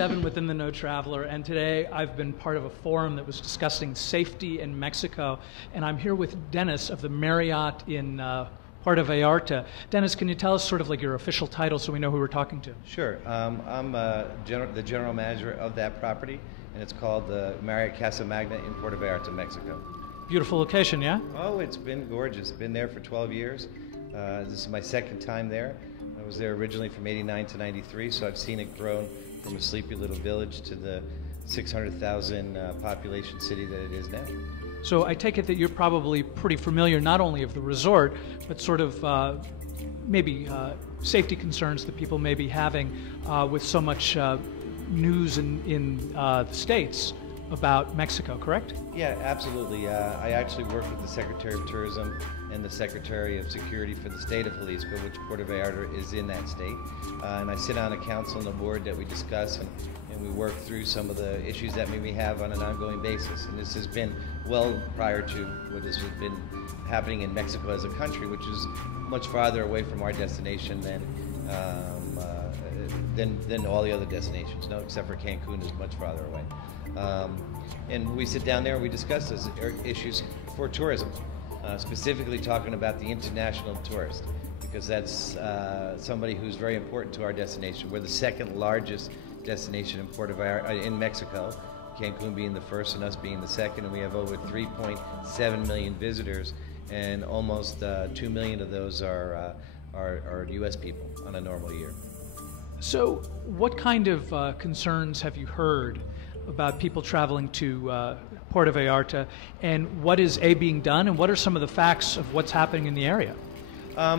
Devin within the No Traveler, and today I've been part of a forum that was discussing safety in Mexico, and I'm here with Dennis of the Marriott in Puerto Vallarta. Dennis, can you tell us sort of like your official title so we know who we're talking to? Sure. I'm the general manager of that property, and it's called the Marriott Casa Magna in Puerto Vallarta, Mexico. Beautiful location, yeah? Oh, it's been gorgeous. Been there for 12 years. This is my second time there. I was there originally from '89 to '93, so I've seen it grow from a sleepy little village to the 600,000 population city that it is now. So I take it that you're probably pretty familiar not only of the resort, but sort of maybe safety concerns that people may be having with so much news in the States about Mexico, correct? Yeah, absolutely. I actually work with the Secretary of Tourism and the Secretary of Security for the state of Jalisco, which Puerto Vallarta is in that state. And I sit on a council and a board that we discuss and we work through some of the issues that we have on an ongoing basis. And this has been well prior to what has been happening in Mexico as a country, which is much farther away from our destination than all the other destinations, no, except for Cancun is much farther away. And we sit down there and we discuss those issues for tourism, specifically talking about the international tourist, because that's somebody who's very important to our destination. We're the second largest destination in Puerto Vallarta, in Mexico, Cancun being the first and us being the second, and we have over 3.7 million visitors, and almost 2 million of those are U.S. people on a normal year. So what kind of concerns have you heard about people traveling to Puerto Vallarta, and what is being done, and what are some of the facts of what's happening in the area?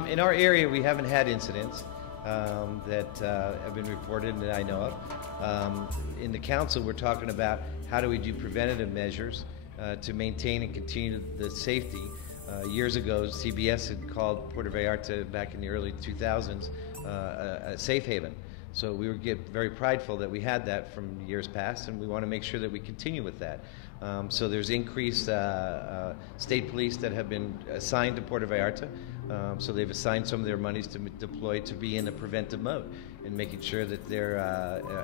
In our area, we haven't had incidents that have been reported that I know of. In the council, we're talking about how do we do preventative measures to maintain and continue the safety. Years ago, CBS had called Puerto Vallarta back in the early 2000s a safe haven. So we get very prideful that we had that from years past, and we want to make sure that we continue with that. So there's increased state police that have been assigned to Puerto Vallarta. So they've assigned some of their monies to deploy to be in a preventive mode and making sure that they're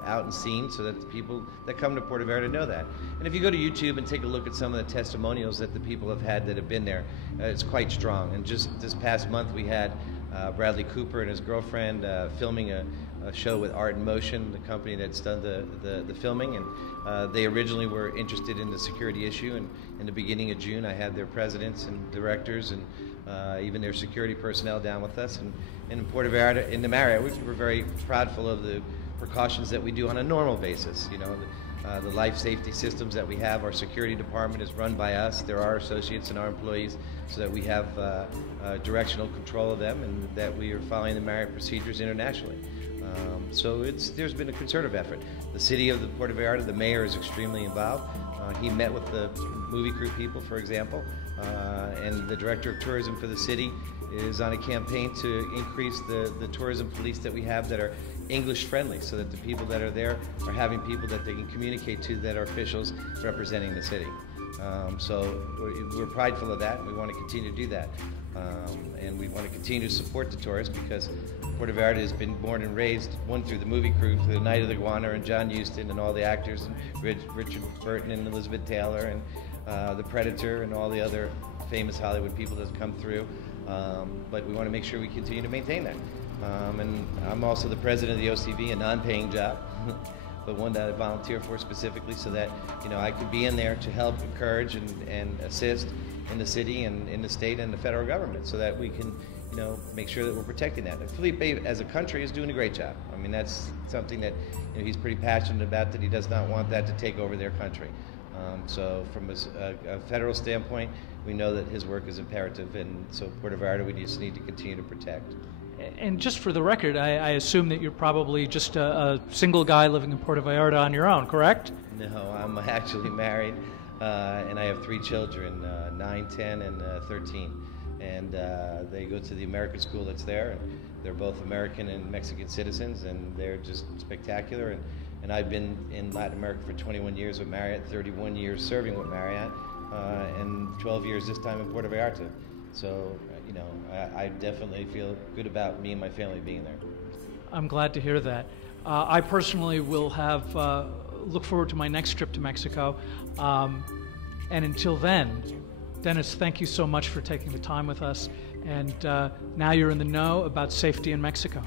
out and seen so that the people that come to Puerto Vallarta know that. And if you go to YouTube and take a look at some of the testimonials that the people have had that have been there, it's quite strong. And just this past month we had Bradley Cooper and his girlfriend filming a show with Art in Motion, the company that's done the filming, and they originally were interested in the security issue, and in the beginning of June I had their presidents and directors and even their security personnel down with us, and in Puerto Vallarta, in the Marriott, we're very proudful of the precautions that we do on a normal basis. You know, the life safety systems that we have, our security department is run by us. There are associates and our employees, so that we have directional control of them, and that we are following the Marriott procedures internationally. So there's been a concerted effort. The city of the Puerto Vallarta, the mayor is extremely involved. He met with the movie crew people, for example, and the director of tourism for the city is on a campaign to increase the tourism police that we have that are English friendly, so that the people that are there are having people that they can communicate to that are officials representing the city. So we're prideful of that, and we want to continue to do that. And we want to continue to support the tourists, because Puerto Vallarta has been born and raised, one, through the movie crew, through the Night of the Iguana and John Huston and all the actors, and Richard Burton and Elizabeth Taylor and The Predator and all the other famous Hollywood people that have come through. But we want to make sure we continue to maintain that. And I'm also the president of the OCV, a non-paying job, but one that I volunteer for specifically so that, you know, I could be in there to help encourage and assist in the city and in the state and the federal government, so that we can, you know, make sure that we're protecting that. And Felipe, as a country, is doing a great job. I mean, that's something that, you know, he's pretty passionate about, that he does not want that to take over their country. So from a federal standpoint, we know that his work is imperative, and so Puerto Vallarta we just need to continue to protect. And just for the record, I assume that you're probably just a single guy living in Puerto Vallarta on your own, correct? No, I'm actually married, and I have 3 children, 9, 10, and 13. And they go to the American school that's there, and they're both American and Mexican citizens, and they're just spectacular. And I've been in Latin America for 21 years with Marriott, 31 years serving with Marriott, and 12 years this time in Puerto Vallarta. So, you know, I definitely feel good about me and my family being there. I'm glad to hear that. I personally will have look forward to my next trip to Mexico. And until then, Dennis, thank you so much for taking the time with us. And now you're in the know about safety in Mexico.